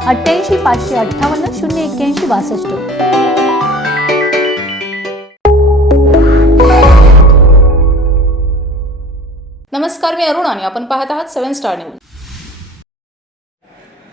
अठ्ठ्याऐंशी पाचशे अठ्ठावन्न शून्य एक्क्याऐंशी बासष्ट. नमस्कार मी अरुण आणि आपण पाहत आहात सेवन स्टार न्यूज.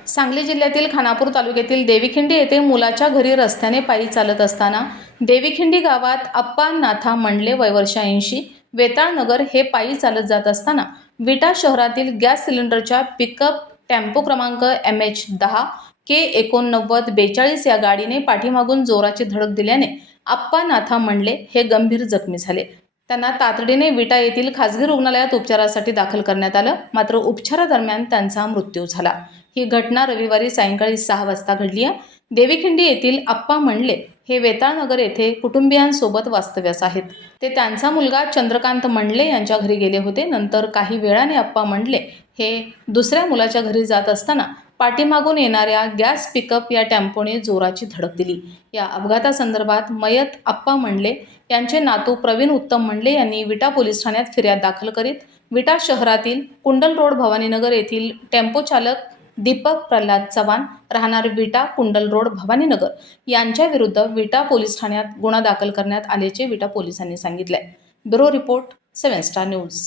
सांगली जिल्ह्यातील खानापूर तालुक्यातील देवीखिंडी येथे मुलाच्या घरी रस्त्याने पायी चालत असताना देवीखिंडी गावात अप्पा नाथा मंडले वयवर्ष ऐंशी वेताळनगर हे पायी चालत जात असताना विटा शहरातील गॅस सिलेंडरच्या पिकअप टेम्पो क्रमांक एम एच दहा के एकोणनव्वद बेचाळीस या गाडीने पाठीमागून जोराची धडक दिल्याने अप्पा नाथा मंडले हे गंभीर जखमी झाले. त्यांना तातडीने विटा येथील खासगी रुग्णालयात उपचारासाठी दाखल करण्यात आलं. मात्र उपचारादरम्यान त्यांचा मृत्यू झाला. ही घटना रविवारी सायंकाळी सहा वाजता घडली. आहे देवीखिंडी येथील आप्पा मंडले हे वेताळनगर येथे कुटुंबियांसोबत वास्तव्यास आहेत. ते त्यांचा मुलगा चंद्रकांत मंडले यांच्या घरी गेले होते. नंतर काही वेळाने अप्पा मंडले हे दुसऱ्या मुलाच्या घरी जात असताना पाठीमागून येणाऱ्या गॅस पिकअप या टेम्पोने जोराची धडक दिली. या अपघातासंदर्भात मयत अप्पा मंडले यांचे नातू प्रवीण उत्तम मंडले यांनी विटा पोलीस ठाण्यात फिर्याद दाखल करीत विटा शहरातील कुंडल रोड भवानीनगर येथील टेम्पो चालक दीपक प्रल्हाद चव्हाण राहणार विटा कुंडल रोड भवानीनगर. यांच्या विरुद्ध विटा पोलीस ठाण्यात गुन्हा दाखल करण्यात आल्याचे विटा पोलिसांनी सांगितले bureau report seven star news.